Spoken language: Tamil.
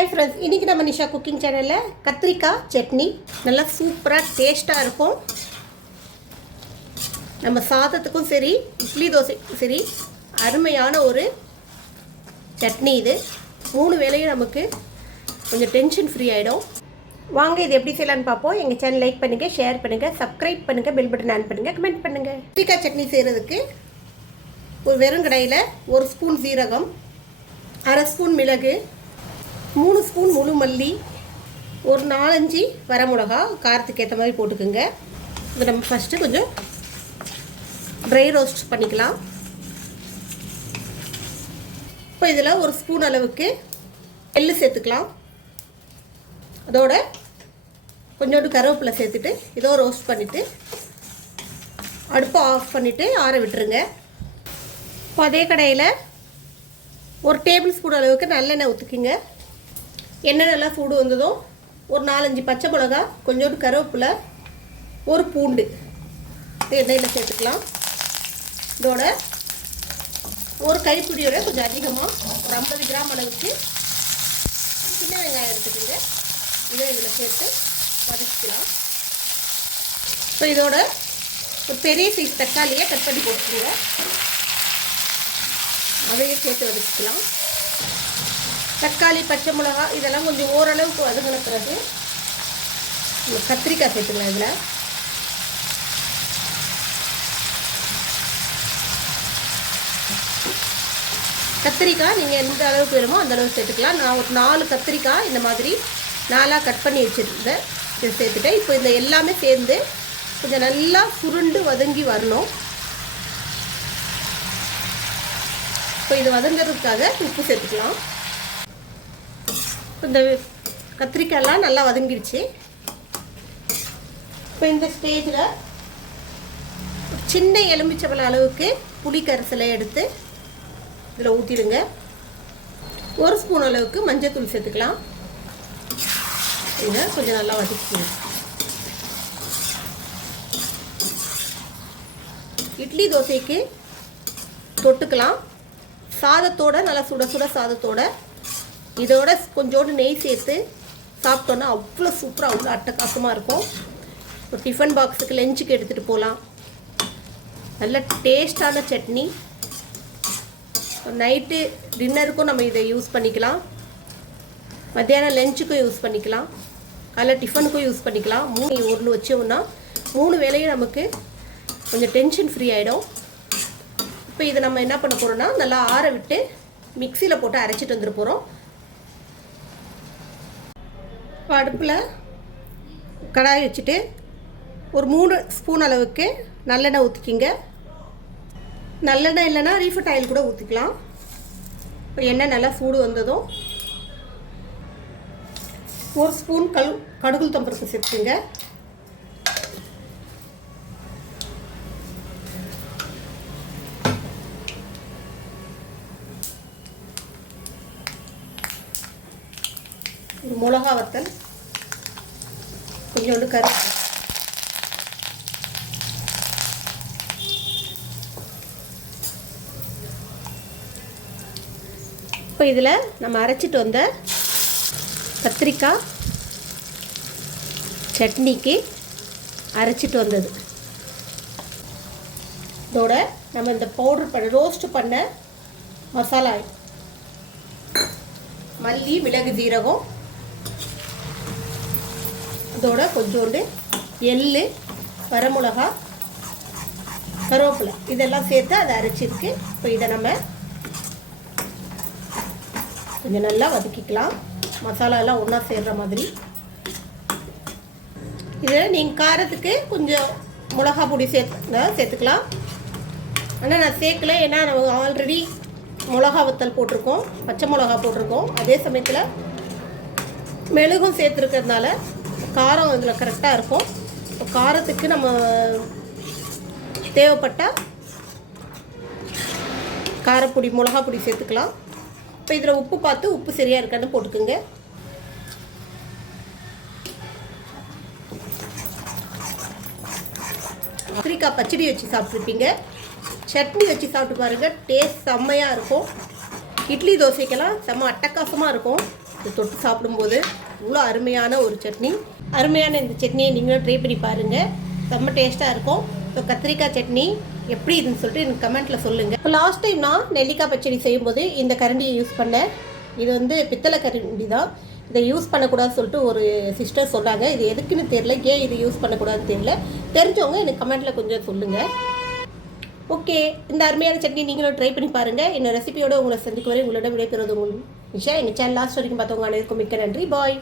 ஹாய் ஃப்ரெண்ட்ஸ், இன்றைக்கி நம்ம நிஷா குக்கிங் சேனலில் கத்திரிக்காய் சட்னி நல்லா சூப்பராக டேஸ்ட்டாக இருக்கும். நம்ம சாதத்துக்கும் சரி இட்லி தோசைக்கும் சரி அருமையான ஒரு சட்னி இது. 3 வேளையும் நமக்கு கொஞ்சம் டென்ஷன் ஃப்ரீ ஆகிடும். வாங்க இது எப்படி செய்யலான்னு பார்ப்போம். எங்கள் சேனல் லைக் பண்ணுங்கள், ஷேர் பண்ணுங்கள், சப்ஸ்கிரைப் பண்ணுங்கள், பெல் பட்டன் ஆன் பண்ணுங்கள், கமெண்ட் பண்ணுங்கள். கத்திரிக்காய் சட்னி செய்கிறதுக்கு ஒரு வெறும் கடாயில் 1 ஸ்பூன் சீரகம், 1/2 ஸ்பூன் மிளகு, 3 ஸ்பூன் முழு மல்லி, ஒரு 4-5 வரமிளகா காரத்துக்கு ஏற்ற மாதிரி போட்டுக்குங்க. இதை நம்ம ஃபஸ்ட்டு கொஞ்சம் ட்ரை ரோஸ்ட் பண்ணிக்கலாம். இப்போ இதில் 1 ஸ்பூன் அளவுக்கு எள்ளு சேர்த்துக்கலாம். அதோட கொஞ்சோண்டு கருவேப்பிலை சேர்த்துட்டு இதோ ரோஸ்ட் பண்ணிவிட்டு அடுப்பை ஆஃப் பண்ணிவிட்டு ஆற விட்டுருங்க. இப்போ அதே கடாயில் 1 டேபிள் ஸ்பூன் அளவுக்கு நல்லெண்ணெய் ஊற்றிக்குங்க. எண்ணெய் நல்லா சூடு வந்ததும் ஒரு 4-5 பச்சை மிளகா, கொஞ்சோண்டு கருவேப்பிலை, ஒரு பூண்டு எண்ணெயில் சேர்த்துக்கலாம். இதோட ஒரு கைப்பிடியோட கொஞ்சம் அதிகமாக ஒரு 50 கிராம் அளவுக்கு சின்ன வெங்காயம் எடுத்துக்கோங்க. இதை இதில் சேர்த்து வதக்கிக்கலாம். இப்போ இதோட ஒரு பெரிய சைஸ் தக்காளியை கட் பண்ணி போட்டுக்கோங்க. அதையும் சேர்த்து வதக்கிக்கலாம். தக்காளி, பச்சை மிளகா இதெல்லாம் கொஞ்சம் ஓரளவுக்கு வதங்கின பிறகு கத்திரிக்காய் சேர்த்துக்கலாம். இதில் கத்திரிக்காய் நீங்கள் எந்த அளவுக்கு வேணுமோ அந்த அளவுக்கு சேர்த்துக்கலாம். நான் ஒரு 4 கத்திரிக்காய் இந்த மாதிரி 4ஆக கட் பண்ணி வச்சுருந்தேன். இதை சேர்த்துட்டேன். இப்போ இந்த எல்லாமே சேர்ந்து கொஞ்சம் நல்லா சுருண்டு வதங்கி வரணும். இப்போ இது வதங்கிறதுக்காக உப்பு சேர்த்துக்கலாம். இந்த கத்திரிக்காயெல்லாம் நல்லா வதங்கிடுச்சு. இப்போ இந்த ஸ்டேஜில் சின்ன எலுமிச்சம்பழம் அளவுக்கு புளி கரைசலை எடுத்து இதில் ஊற்றிடுங்க. 1 ஸ்பூன் அளவுக்கு மஞ்சள் சேர்த்துக்கலாம். இதை கொஞ்சம் நல்லா வதக்கிடுங்க. இட்லி தோசைக்கு தொட்டுக்கலாம். சாதத்தோட நல்லா சுட சுட சாதத்தோட இதோட கொஞ்சோண்டு நெய் சேர்த்து சாப்பிட்டோன்னா அவ்வளோ சூப்பராக அவ்வளோ அட்டகாசமாக இருக்கும். ஒரு டிஃபன் பாக்ஸுக்கு லஞ்சுக்கு எடுத்துகிட்டு போகலாம். நல்ல டேஸ்டான சட்னி. நைட்டு டின்னருக்கும் நம்ம இதை யூஸ் பண்ணிக்கலாம். மத்தியானம் லஞ்சுக்கும் யூஸ் பண்ணிக்கலாம். காலைல டிஃபனுக்கும் யூஸ் பண்ணிக்கலாம். 3 உருளை வச்சோம்னா 3 வேளையும் நமக்கு கொஞ்சம் டென்ஷன் ஃப்ரீ ஆகிடும். இப்போ இதை நம்ம என்ன பண்ண போகிறோம்னா நல்லா ஆற விட்டு மிக்சியில் போட்டு அரைச்சிட்டு வந்துட போகிறோம். இப்போ அடுப்பில் கடாய் வச்சுட்டு ஒரு 3 ஸ்பூன் அளவுக்கு நல்லெண்ணெய் ஊற்றிக்கிங்க. நல்லெண்ணெய் இல்லைன்னா ரீஃபைண்ட் ஆயில் கூட ஊற்றிக்கலாம். இப்போ எண்ணெய் நல்லா சூடு வந்ததும் 1 ஸ்பூன் கடுகு தம்பருப்பு சேர்த்துங்க. மிளகா வத்தல், கொஞ்சோண்டு கறி, இப்போ இதில் நம்ம அரைச்சிட்டு வந்த கத்திரிக்காய் சட்னிக்கு அரைச்சிட்டு வந்தது இதோட நம்ம இந்த பவுடர் ரோஸ்ட் பண்ண மசாலா, மல்லி, மிளகு, ஜீரகம், இதோட கொஞ்சோண்டு எள்ளு, வரமிளகா, கருவேப்பிலை இதெல்லாம் சேர்த்து அதை அரைச்சிருக்கு. இப்போ இதை நம்ம கொஞ்சம் நல்லா வதக்கிக்கலாம். மசாலாலாம் ஒன்றா சேர்கிற மாதிரி. இதில் நீங்கள் காரத்துக்கு கொஞ்சம் மிளகா பொடி சேர்த்துக்கலாம். ஆனால் நான் சேர்க்கல, ஏன்னா நம்ம ஆல்ரெடி மிளகா வத்தல் போட்டிருக்கோம், பச்சை மிளகா போட்டிருக்கோம். அதே சமயத்தில் மெழுகும் சேர்த்துருக்கிறதுனால காரம் இதில் கரெக்டாக இருக்கும். இப்போ காரத்துக்கு நம்ம தேவைப்பட்டால் காரப்பொடி, மிளகா பொடி சேர்த்துக்கலாம். இப்போ இதில் உப்பு பார்த்து உப்பு சரியாக இருக்கான்னு போட்டுக்குங்க. கத்திரிக்காய் பச்சடி வச்சு சாப்பிட்ருப்பீங்க. சட்னி வச்சு சாப்பிட்டு பாருங்கள், டேஸ்ட் செம்மையாக இருக்கும். இட்லி தோசைக்கெல்லாம் செம்ம அட்டகாசமாக இருக்கும். இது தொட்டு சாப்பிடும்போது இவ்வளோ அருமையான ஒரு சட்னி. அருமையான இந்த சட்னியை நீங்களும் ட்ரை பண்ணி பாருங்கள், ரொம்ப டேஸ்ட்டாக இருக்கும். ஸோ கத்திரிக்காய் சட்னி எப்படி இதுன்னு சொல்லிட்டு எனக்கு கமெண்ட்டில் சொல்லுங்கள். இப்போ லாஸ்ட் டைம் நான் நெல்லிக்காய் பச்சடி செய்யும்போது இந்த கரண்டியை யூஸ் பண்ணேன். இது வந்து பித்தளை கரண்டி தான். இதை யூஸ் பண்ணக்கூடாதுன்னு சொல்லிட்டு ஒரு சிஸ்டர் சொன்னாங்க. இது எதுக்குன்னு தெரியல, ஏன் இது யூஸ் பண்ணக்கூடாதுன்னு தெரியல. தெரிஞ்சவங்க எனக்கு கமெண்ட்டில் கொஞ்சம் சொல்லுங்கள். ஓகே, இந்த அருமையான சட்னி நீங்களும் ட்ரை பண்ணி பாருங்கள். இந்த ரெசிபியோடு உங்களை சந்திக்கும் வரை உங்களிடம் விடைபெறுவது உங்களுக்கு நிஷா. எங்கள் சேனல் லாஸ்ட் வரைக்கும் பார்த்தவங்க அனைவருக்கும் மிக்க நன்றி. பாய்.